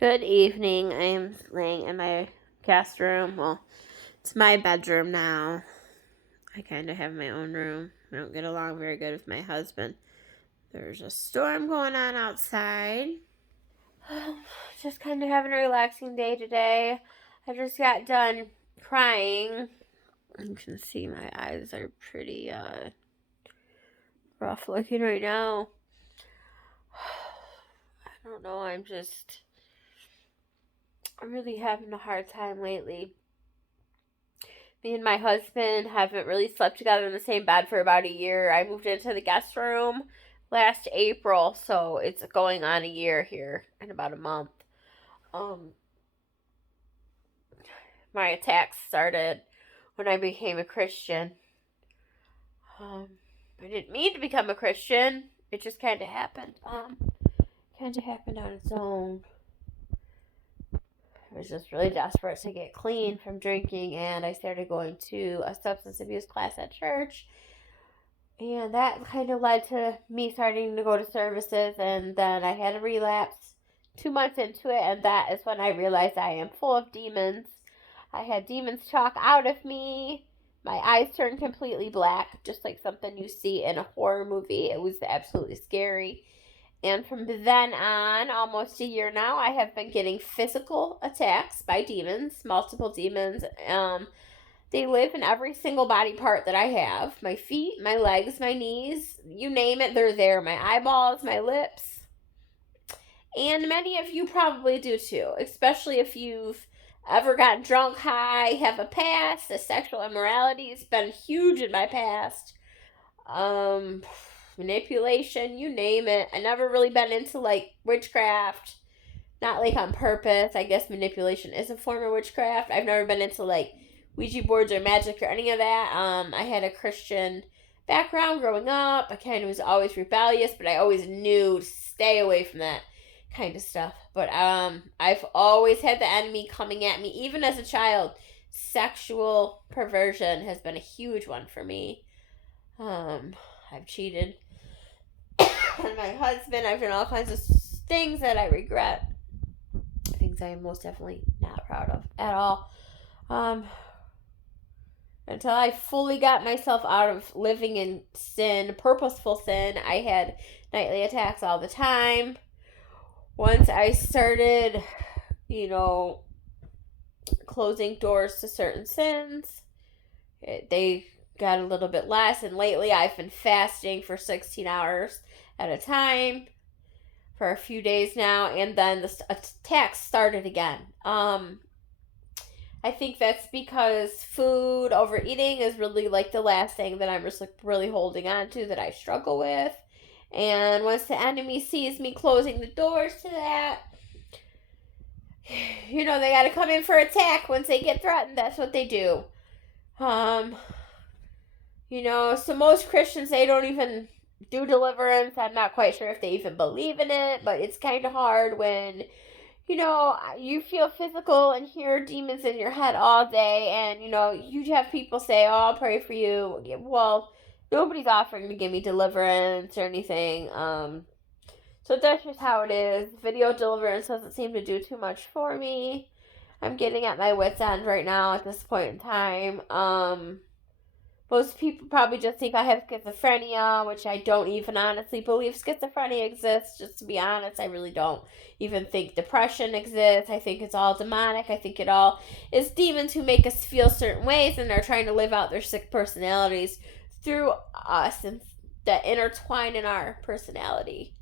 Good evening. I am laying in my guest room. Well, it's my bedroom now. I kind of have my own room. I don't get along very good with my husband. There's a storm going on outside. Just kind of having a relaxing day today. I just got done crying. You can see my eyes are pretty rough looking right now. I don't know. I'm really having a hard time lately. Me and my husband haven't really slept together in the same bed for about a year. I moved into the guest room last April, so it's going on a year here in about a month. My attacks started when I became a Christian. I didn't mean to become a Christian. It just kind of happened. Kind of happened on its own. I was just really desperate to get clean from drinking, and I started going to a substance abuse class at church. And that kind of led to me starting to go to services, and then I had a relapse 2 months into it, and that is when I realized I am full of demons. I had demons talk out of me. My eyes turned completely black, just like something you see in a horror movie. It was absolutely scary. And from then on, almost a year now, I have been getting physical attacks by demons, multiple demons. They live in every single body part that I have. My feet, my legs, my knees, you name it, they're there. My eyeballs, my lips. And many of you probably do too, especially if you've ever gotten drunk high, have a past. The sexual immorality has been huge in my past. Manipulation, you name it. I never really been into like witchcraft. Not like on purpose. I guess manipulation is a form of witchcraft. I've never been into like Ouija boards or magic or any of that. I had a Christian background growing up. I kind of was always rebellious, but I always knew to stay away from that kind of stuff. But I've always had the enemy coming at me, even as a child. Sexual perversion has been a huge one for me. I've cheated on my husband. I've done all kinds of things that I regret. Things I am most definitely not proud of at all. Until I fully got myself out of living in sin, purposeful sin, I had nightly attacks all the time. Once I started, closing doors to certain sins, they got a little bit less. And lately I've been fasting for 16 hours at a time for a few days now. And then the attacks started again. I think that's because food, overeating is really like the last thing that I'm just like really holding on to that I struggle with. And once the enemy sees me closing the doors to that, they got to come in for attack once they get threatened. That's what they do. So most Christians, they don't even do deliverance. I'm not quite sure if they even believe in it, but it's kind of hard when you feel physical and hear demons in your head all day, and you have people say, "Oh, I'll pray for you." Well, nobody's offering to give me deliverance or anything. So that's just how it is. Video deliverance doesn't seem to do too much for me. I'm getting at my wit's end right now at this point in time. Most people probably just think I have schizophrenia, which I don't even honestly believe schizophrenia exists. Just to be honest, I really don't even think depression exists. I think it's all demonic. I think it all is demons who make us feel certain ways and are trying to live out their sick personalities through us and that intertwine in our personality.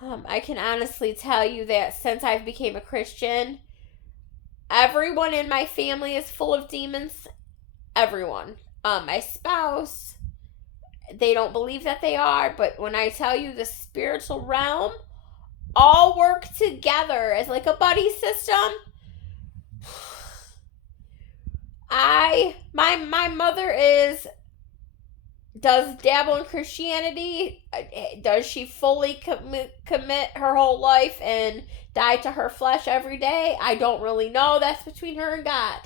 I can honestly tell you that since I've became a Christian, everyone in my family is full of demons. Everyone. My spouse, they don't believe that they are, but when I tell you the spiritual realm all work together as like a buddy system, my mother does dabble in Christianity. Does she fully commit her whole life and die to her flesh every day? I don't really know. That's between her and God.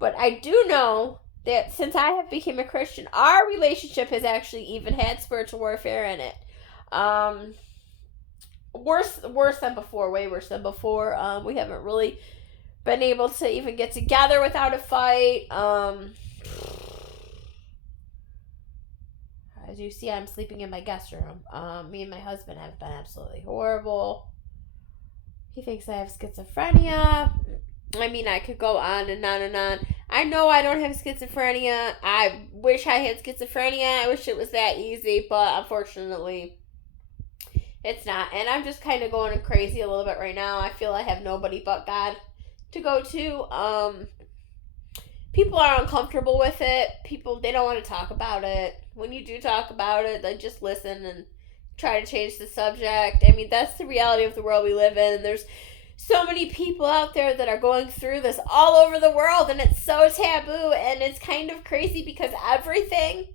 But I do know that since I have become a Christian, our relationship has actually even had spiritual warfare in it. worse than before, way worse than before. We haven't really been able to even get together without a fight. As you see, I'm sleeping in my guest room. Me and my husband have been absolutely horrible. He thinks I have schizophrenia. I mean, I could go on and on and on. I know I don't have schizophrenia. I wish I had schizophrenia. I wish it was that easy, but unfortunately, it's not. And I'm just kind of going crazy a little bit right now. I feel I have nobody but God to go to. People are uncomfortable with it. People, they don't want to talk about it. When you do talk about it, they just listen and try to change the subject. I mean, that's the reality of the world we live in. And there's so many people out there that are going through this all over the world, and it's so taboo, and it's kind of crazy because everything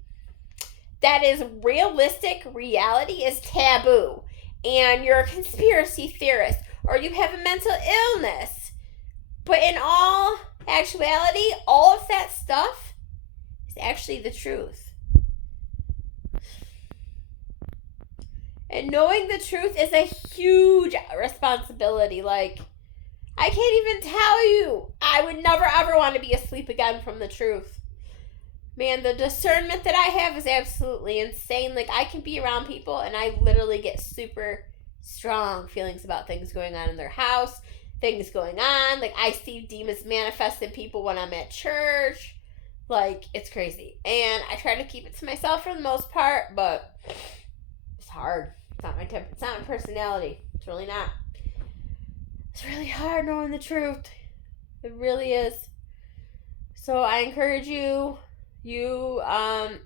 that is realistic reality is taboo. And you're a conspiracy theorist, or you have a mental illness. But in all actuality, all of that stuff is actually the truth. And knowing the truth is a huge responsibility. Like, I can't even tell you. I would never ever want to be asleep again from the truth. Man, the discernment that I have is absolutely insane. Like, I can be around people and I literally get super strong feelings about things going on in their house, things going on. Like, I see demons manifest in people when I'm at church. Like, it's crazy. And I try to keep it to myself for the most part, but it's hard. It's not my temper. It's not my personality. It's really not. It's really hard knowing the truth. It really is. So I encourage you,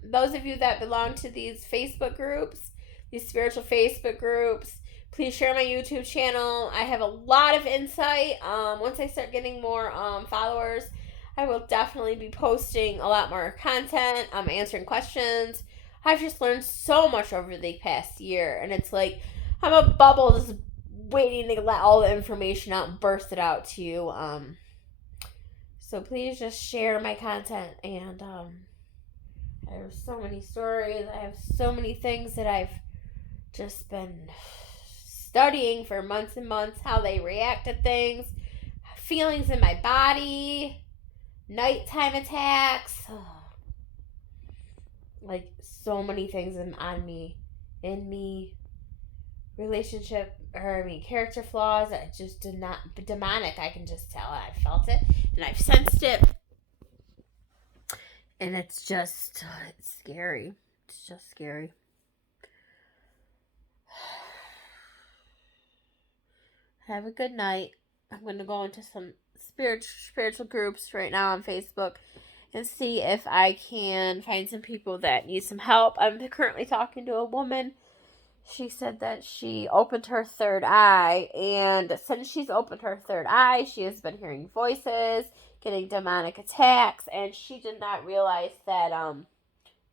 those of you that belong to these Facebook groups, these spiritual Facebook groups, please share my YouTube channel. I have a lot of insight. Once I start getting more followers, I will definitely be posting a lot more content. I'm answering questions. I've just learned so much over the past year, and it's like I'm a bubble just waiting to let all the information out and burst it out to you. So please just share my content, and I have so many stories. I have so many things that I've just been studying for months and months, how they react to things, feelings in my body, nighttime attacks, like so many things on me, in me, character flaws that just did not, demonic. I can just tell it. I felt it and I've sensed it, and it's scary. It's just scary. Have a good night. I'm going to go into some spiritual groups right now on Facebook and see if I can find some people that need some help. I'm currently talking to a woman. She said that she opened her third eye, and since she's opened her third eye, she has been hearing voices, getting demonic attacks, and she did not realize that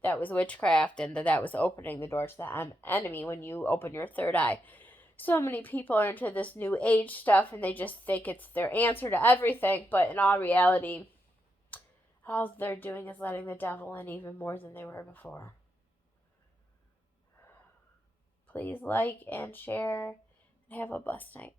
that was witchcraft and that was opening the door to the enemy when you open your third eye. So many people are into this new age stuff, and they just think it's their answer to everything, but in all reality, all they're doing is letting the devil in even more than they were before. Please like and share, and have a blessed night.